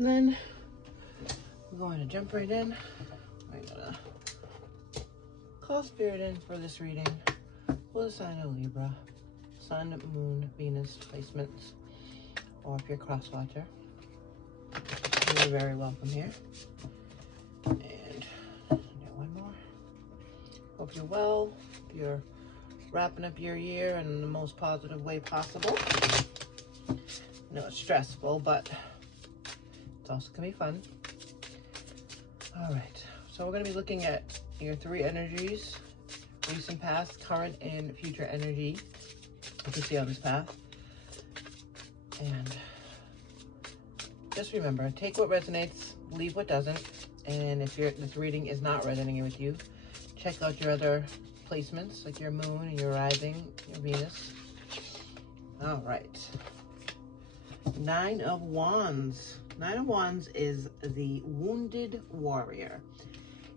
And then we're going to jump right in. I'm gonna call Spirit in for this reading for the sign of Libra. Sun, Moon, Venus placements, or if you're a cross watcher, you're very welcome here. And one more. Hope you're well. You're wrapping up your year in the most positive way possible. I know it's stressful, but it's also gonna be fun. All right, so we're gonna be looking at your three energies: recent, past, current, and future energy. You can see on this path. And just remember, take what resonates, leave what doesn't. And if this reading is not resonating with you, check out your other placements, like your moon and your rising, your Venus. All right. Nine of Wands. Nine of Wands is the wounded warrior.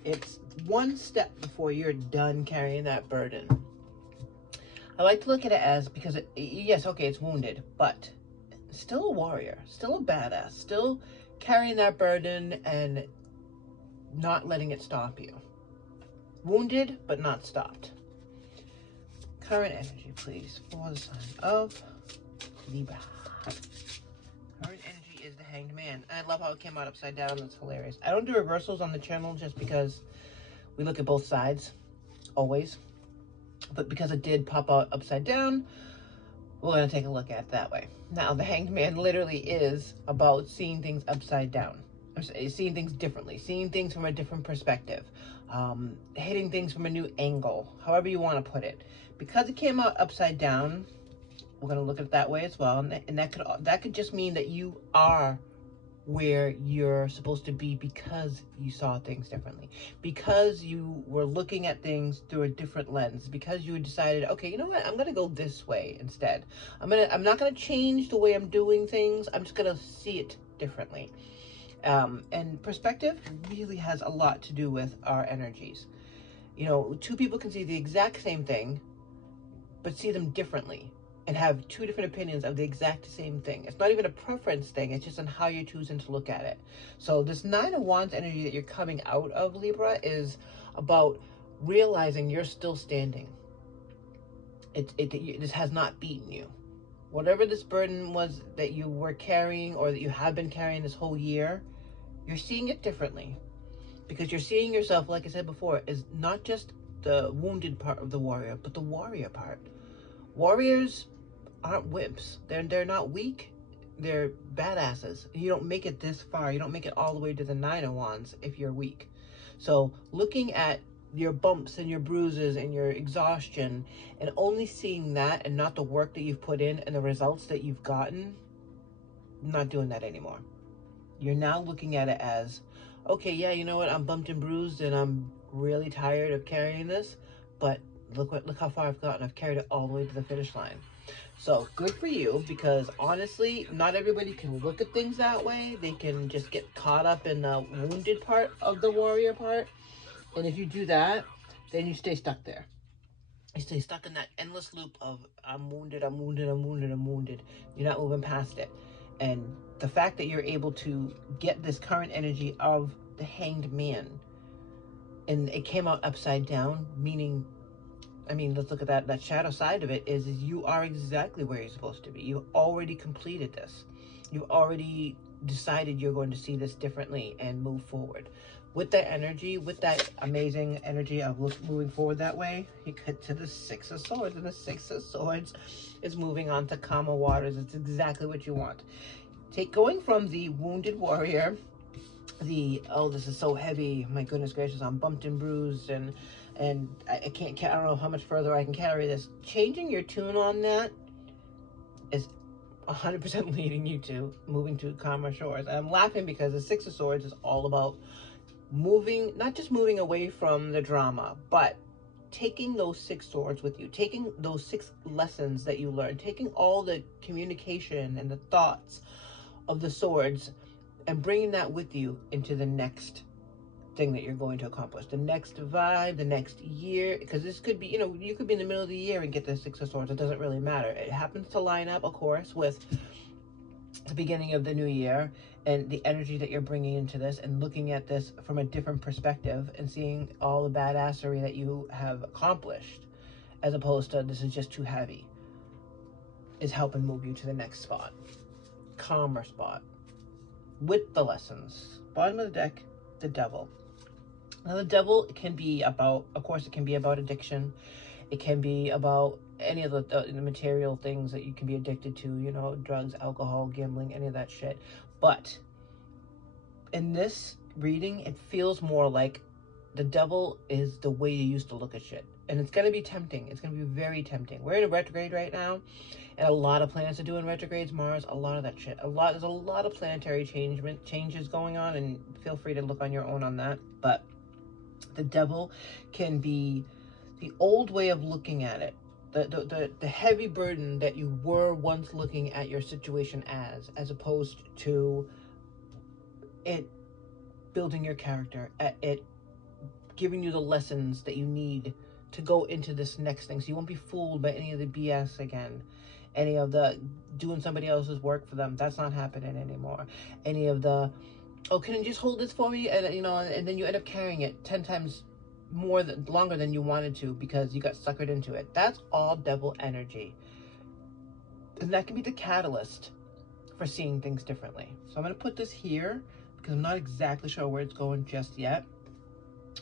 It's one step before you're done carrying that burden. I like to look at it as, because yes, okay, it's wounded, but still a warrior, still a badass, still carrying that burden and not letting it stop you. Wounded, but not stopped. Current energy, please, for the sign of Libra. Current energy is the Hanged Man. I love how it came out upside down. That's hilarious. I don't do reversals on the channel just because we look at both sides, always. But because it did pop out upside down, we're going to take a look at it that way. Now, the Hanged Man literally is about seeing things upside down. Seeing things differently, seeing things from a different perspective, hitting things from a new angle, however you want to put it. Because it came out upside down, we're going to look at it that way as well. And that could just mean that you are where you're supposed to be because you saw things differently, because you were looking at things through a different lens, because you decided, okay, you know what, I'm gonna go this way instead. I'm not gonna change the way I'm doing things. I'm just gonna see it differently. And perspective really has a lot to do with our energies. You know, two people can see the exact same thing, but see them differently and have two different opinions of the exact same thing. It's not even a preference thing. It's just on how you're choosing to look at it. So this Nine of Wands energy that you're coming out of, Libra, is about realizing you're still standing. This has not beaten you. Whatever this burden was that you were carrying or that you have been carrying this whole year, you're seeing it differently. Because you're seeing yourself, like I said before, is not just the wounded part of the warrior, but the warrior part. Warriors aren't wimps. They're not weak. They're badasses. You don't make it this far. You don't make it all the way to the Nine of Wands if you're weak. So looking at your bumps and your bruises and your exhaustion and only seeing that and not the work that you've put in and the results that you've gotten, I'm not doing that anymore. You're now looking at it as, okay, yeah, you know what? I'm bumped and bruised and I'm really tired of carrying this, but look how far I've gotten. I've carried it all the way to the finish line. So good for you, because honestly, not everybody can look at things that way. They can just get caught up in the wounded part of the warrior part. And if you do that, then you stay stuck there. You stay stuck in that endless loop of I'm wounded, I'm wounded, I'm wounded, I'm wounded. You're not moving past it. And the fact that you're able to get this current energy of the Hanged Man, and it came out upside down, meaning, I mean, let's look at that shadow side of it, is you are exactly where you're supposed to be. You already completed this. You already decided you're going to see this differently and move forward. With that energy, with that amazing energy of moving forward that way, you get to the Six of Swords, and the Six of Swords is moving on to calmer waters. It's exactly what you want. Going from the wounded warrior, oh, this is so heavy, my goodness gracious, I'm bumped and bruised, and I can't, I don't know how much further I can carry this. Changing your tune on that is 100% leading you to moving to calmer shores. And I'm laughing because the Six of Swords is all about moving, not just moving away from the drama, but taking those 6 swords with you, taking those 6 lessons that you learned, taking all the communication and the thoughts of the swords and bringing that with you into the next thing that you're going to accomplish, the next vibe, the next year. Because this could be, you know, you could be in the middle of the year and get the Six of Swords. It doesn't really matter. It happens to line up, of course, with the beginning of the new year and the energy that you're bringing into this, and looking at this from a different perspective and seeing all the badassery that you have accomplished, as opposed to this is just too heavy, is helping move you to the next spot, calmer spot, with the lessons. Bottom of the deck, the devil. Now the devil can be about, of course, it can be about addiction. It can be about any of the material things that you can be addicted to, you know, drugs, alcohol, gambling, any of that shit. But in this reading, it feels more like the devil is the way you used to look at shit. And it's going to be tempting. It's going to be very tempting. We're in a retrograde right now, and a lot of planets are doing retrogrades. Mars, a lot of that shit. There's a lot of planetary changes going on, and feel free to look on your own on that. But the devil can be the old way of looking at it. The heavy burden that you were once looking at your situation as opposed to it building your character, it giving you the lessons that you need to go into this next thing. So you won't be fooled by any of the BS again. Any of the doing somebody else's work for them. That's not happening anymore. Any of the, oh, can you just hold this for me? And, you know, and then you end up carrying it 10 times longer than you wanted to because you got suckered into it. That's all devil energy. And that can be the catalyst for seeing things differently. So I'm going to put this here because I'm not exactly sure where it's going just yet.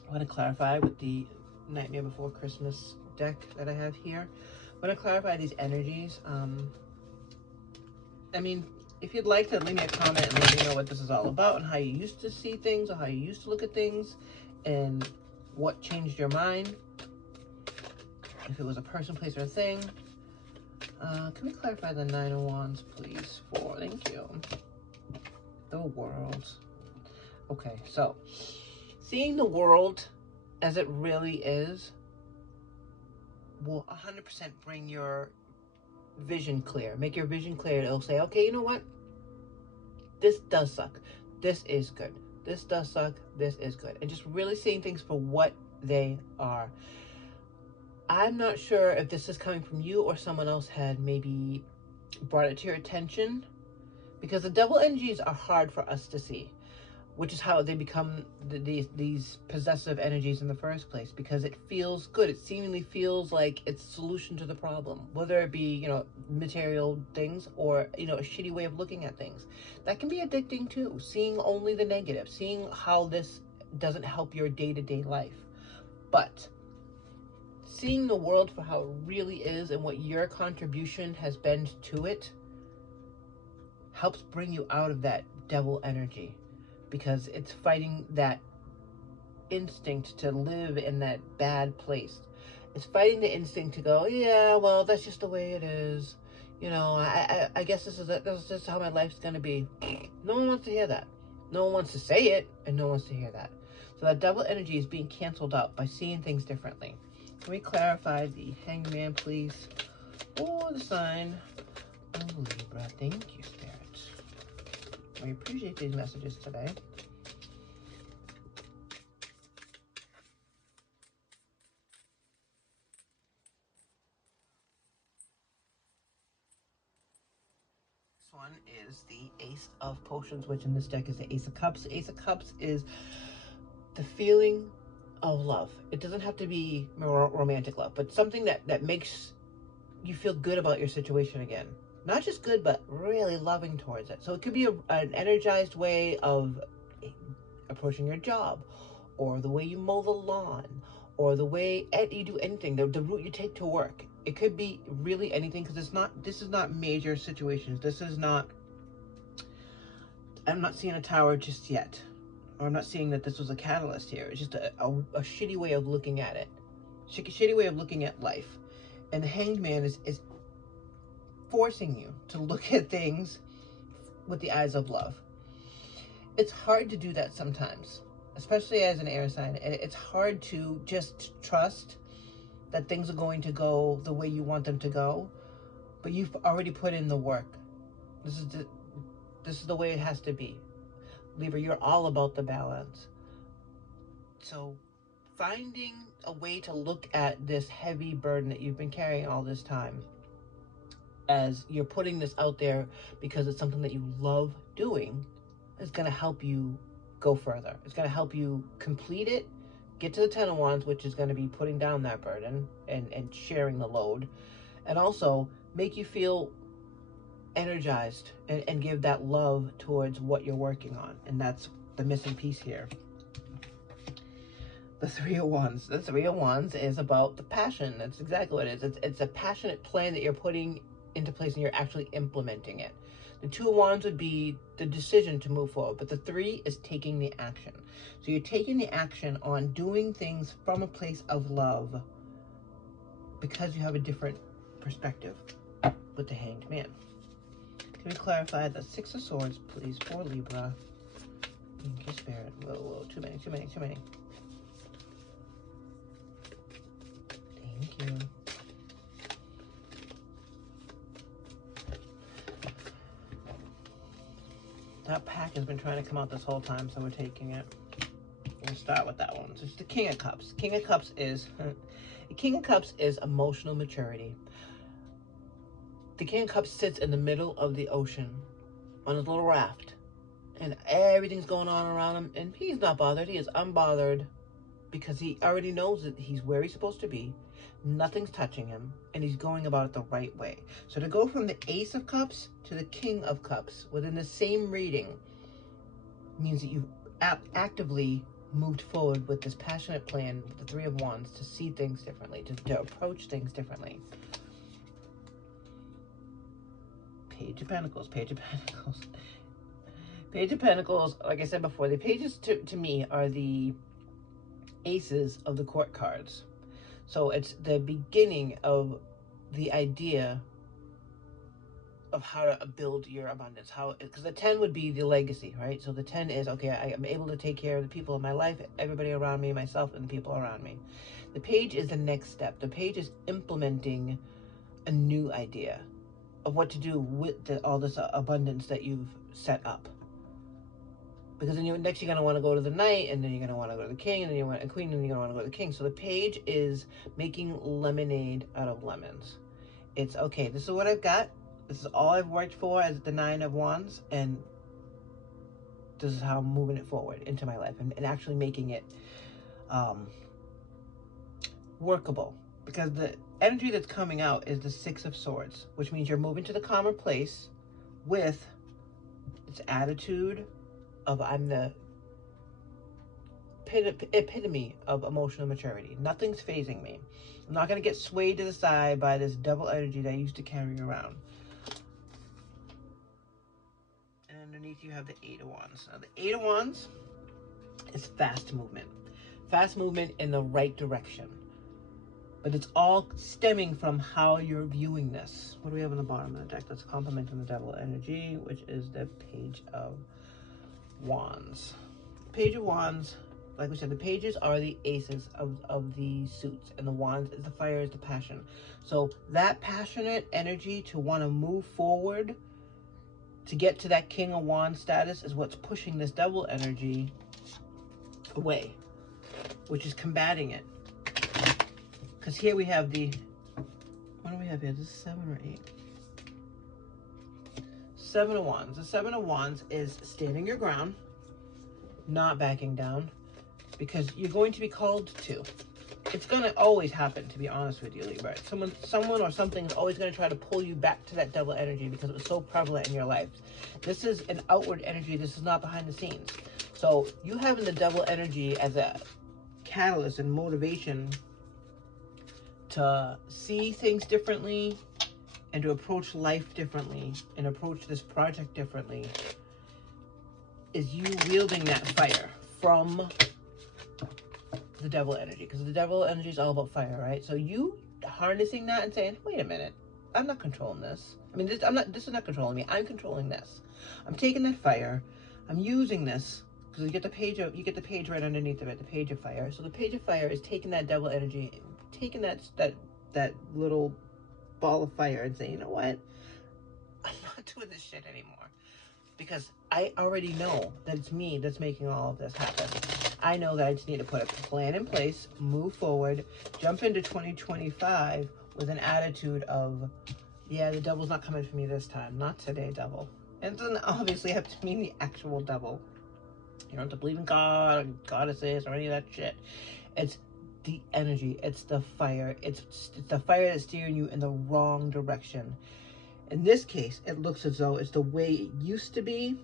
I'm going to clarify with the Nightmare Before Christmas deck that I have here. I'm going to clarify these energies. I mean, if you'd like to leave me a comment and let me know what this is all about and how you used to see things or how you used to look at things and what changed your mind. If it was a person, place, or a thing. Can we clarify the Nine of Wands, please? Thank you. The world. Okay, so seeing the world as it really is will 100% bring your vision clear. Make your vision clear. It'll say, okay, you know what? This does suck. This is good. This does suck. This is good. And just really seeing things for what they are. I'm not sure if this is coming from you or someone else had maybe brought it to your attention, because the devil energies are hard for us to see, which is how they become these possessive energies in the first place, because it feels good. It seemingly feels like it's a solution to the problem, whether it be, you know, material things or, you know, a shitty way of looking at things. That can be addicting too, seeing only the negative, seeing how this doesn't help your day-to-day life. But seeing the world for how it really is and what your contribution has been to it helps bring you out of that devil energy, because it's fighting that instinct to live in that bad place. It's fighting the instinct to go, yeah, well, that's just the way it is. You know, I guess this is just how my life's going to be. No one wants to hear that. No one wants to say it, and no one wants to hear that. So that devil energy is being canceled out by seeing things differently. Can we clarify the Hangman, please? Or the sign of Libra. Thank you, Spirit. We appreciate these messages today. This one is the Ace of Potions, which in this deck is the Ace of Cups. Ace of Cups is the feeling of love. It doesn't have to be romantic love, but something that makes you feel good about your situation again. Not just good, but really loving towards it. So it could be an energized way of approaching your job, or the way you mow the lawn, or the way you do anything, the route you take to work. It could be really anything, because this is not major situations. This is not, I'm not seeing a tower just yet. Or I'm not seeing that this was a catalyst here. It's just a shitty way of looking at it. Shitty way of looking at life. And the Hanged Man is forcing you to look at things with the eyes of love. It's hard to do that sometimes, especially as an air sign. And it's hard to just trust that things are going to go the way you want them to go, but you've already put in the work. This is the way it has to be. Libra, you're all about the balance. So finding a way to look at this heavy burden that you've been carrying all this time as you're putting this out there because it's something that you love doing, is going to help you go further. It's going to help you complete it, get to the 10 of Wands, which is going to be putting down that burden and sharing the load, and also make you feel energized and give that love towards what you're working on. And that's the missing piece here. The Three of Wands. The Three of Wands is about the passion. That's exactly what it is. It's a passionate plan that you're putting into place and you're actually implementing it. The Two of Wands would be the decision to move forward, but the Three is taking the action. So you're taking the action on doing things from a place of love because you have a different perspective with the Hanged Man. Can we clarify the Six of Swords, please, for Libra? Thank you, Spirit. Whoa, whoa, too many. Thank you. That pack has been trying to come out this whole time, so we're taking it. We'll start with that one. So it's the King of Cups. King of Cups is emotional maturity. The King of Cups sits in the middle of the ocean on his little raft, and everything's going on around him, and he's not bothered. He is unbothered because he already knows that he's where he's supposed to be. Nothing's touching him, and he's going about it the right way. So to go from the Ace of Cups to the King of Cups within the same reading means that you've actively moved forward with this passionate plan with the Three of Wands to see things differently, to approach things differently. Page of Pentacles, Page of Pentacles. Page of Pentacles, like I said before, the pages to me are the aces of the court cards. So it's the beginning of the idea of how to build your abundance. Because the 10 would be the legacy, right? So the 10 is, okay, I am able to take care of the people in my life, everybody around me, myself, and the people around me. The page is the next step. The page is implementing a new idea of what to do with all this abundance that you've set up. Because then next you're going to want to go to the Knight, and then you're going to want to go to the King, and then you want a Queen, and then you're going to want to go to the King. So the page is making lemonade out of lemons. It's, okay, this is what I've got. This is all I've worked for as the Nine of Wands, and this is how I'm moving it forward into my life and actually making it workable. Because the energy that's coming out is the Six of Swords, which means you're moving to the calmer place with its attitude of I'm the epitome of emotional maturity. Nothing's phasing me. I'm not going to get swayed to the side by this double energy that I used to carry around. And underneath you have the Eight of Wands. Now the Eight of Wands is fast movement. Fast movement in the right direction. But it's all stemming from how you're viewing this. What do we have on the bottom of the deck? That's complementing the devil energy, which is the Page of Wands. Page of Wands, like we said, the pages are the aces of the suits, and the wands is the fire, is the passion. So that passionate energy to want to move forward to get to that King of Wands status is what's pushing this devil energy away, which is combating it. Because here we have the, what do we have here? This is 7 or 8? 7 of Wands. The 7 of Wands is standing your ground, not backing down, because you're going to be called to. It's going to always happen, to be honest with you, Libra. Someone or something is always going to try to pull you back to that devil energy because it was so prevalent in your life. This is an outward energy. This is not behind the scenes. So you having the devil energy as a catalyst and motivation to see things differently and to approach life differently and approach this project differently is you wielding that fire from the devil energy, because the devil energy is all about fire, right? So you harnessing that and saying, wait a minute, I'm not controlling this. I mean, this is not controlling me. I'm controlling this. I'm taking that fire. I'm using this, because you get the page right underneath of it, the Page of Fire. So the Page of Fire is taking that devil energy, taking that little ball of fire and saying, you know what? I'm not doing this shit anymore. Because I already know that it's me that's making all of this happen. I know that I just need to put a plan in place, move forward, jump into 2025 with an attitude of Yeah, the devil's not coming for me this time. Not today, devil. And it doesn't obviously have to mean the actual devil. You don't have to believe in God or goddesses or any of that shit. It's the energy. It's the fire. It's the fire that's steering you in the wrong direction. In this case, it looks as though it's the way it used to be,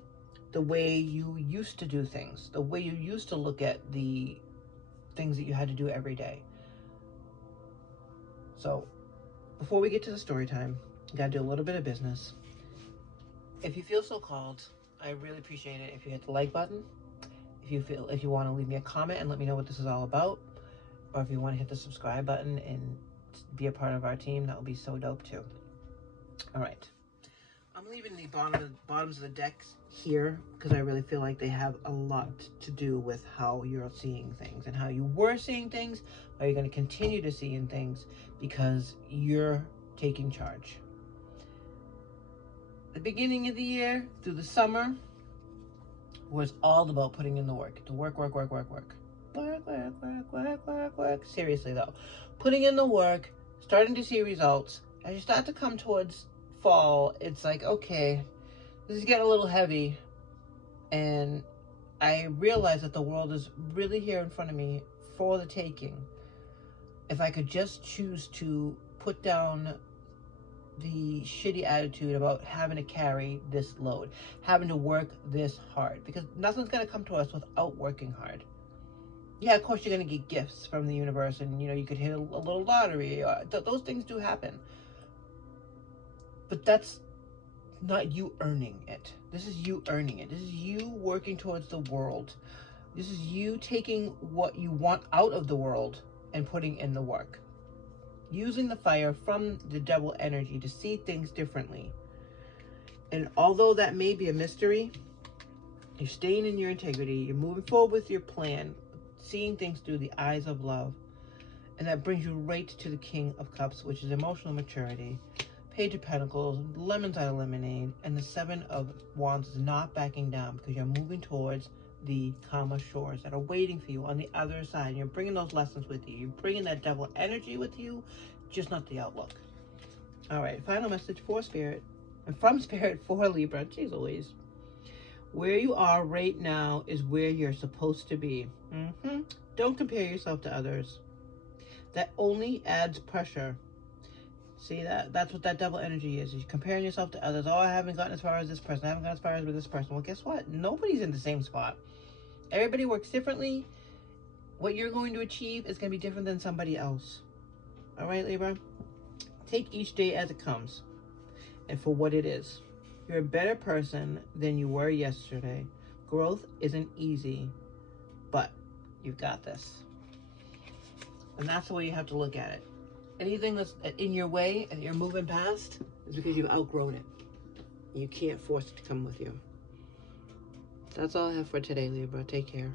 the way you used to do things, the way you used to look at the things that you had to do every day. So, before we get to the story time, I gotta do a little bit of business. If you feel so called, I really appreciate it if you hit the like button. If you want to leave me a comment and let me know what this is all about, or if you want to hit the subscribe button and be a part of our team, that would be so dope too. All right, I'm leaving the bottoms of the decks here because I really feel like they have a lot to do with how you're seeing things and how you were seeing things, how you're going to continue to see in things because you're taking charge. The beginning of the year through the summer was all about putting in the work. The work. Seriously though, putting in the work, starting to see results. As you start to come towards fall, it's like, okay, this is getting a little heavy. And I realize that the world is really here in front of me for the taking. If I could just choose to put down the shitty attitude about having to carry this load, having to work this hard, because nothing's going to come to us without working hard. Yeah, of course you're going to get gifts from the universe, and you could hit a little lottery. Those things do happen, but that's not you earning it. This is you earning it. This is you working towards the world. This is you taking what you want out of the world and putting in the work. Using the fire from the devil energy to see things differently. And although that may be a mystery, you're staying in your integrity, you're moving forward with your plan, seeing things through the eyes of love. And that brings you right to the King of Cups, which is emotional maturity, Page of Pentacles, lemons out of lemonade, and the Seven of Wands is not backing down because you're moving towards the calmer shores that are waiting for you on the other side. You're bringing those lessons with you. You're bringing that devil energy with you, just not the outlook. All right, final message for Spirit, and from Spirit for Libra. Jeez Louise. Where you are right now is where you're supposed to be. Don't compare yourself to others. That only adds pressure. See, that's what that double energy is. You're comparing yourself to others. Oh, I haven't gotten as far as this person. I haven't gotten as far as with this person. Well, guess what? Nobody's in the same spot. Everybody works differently. What you're going to achieve is going to be different than somebody else. All right, Libra? Take each day as it comes and for what it is. You're a better person than you were yesterday. Growth isn't easy, but you've got this. And that's the way you have to look at it. Anything that's in your way and you're moving past is because you've outgrown it. You can't force it to come with you. That's all I have for today, Libra. Take care.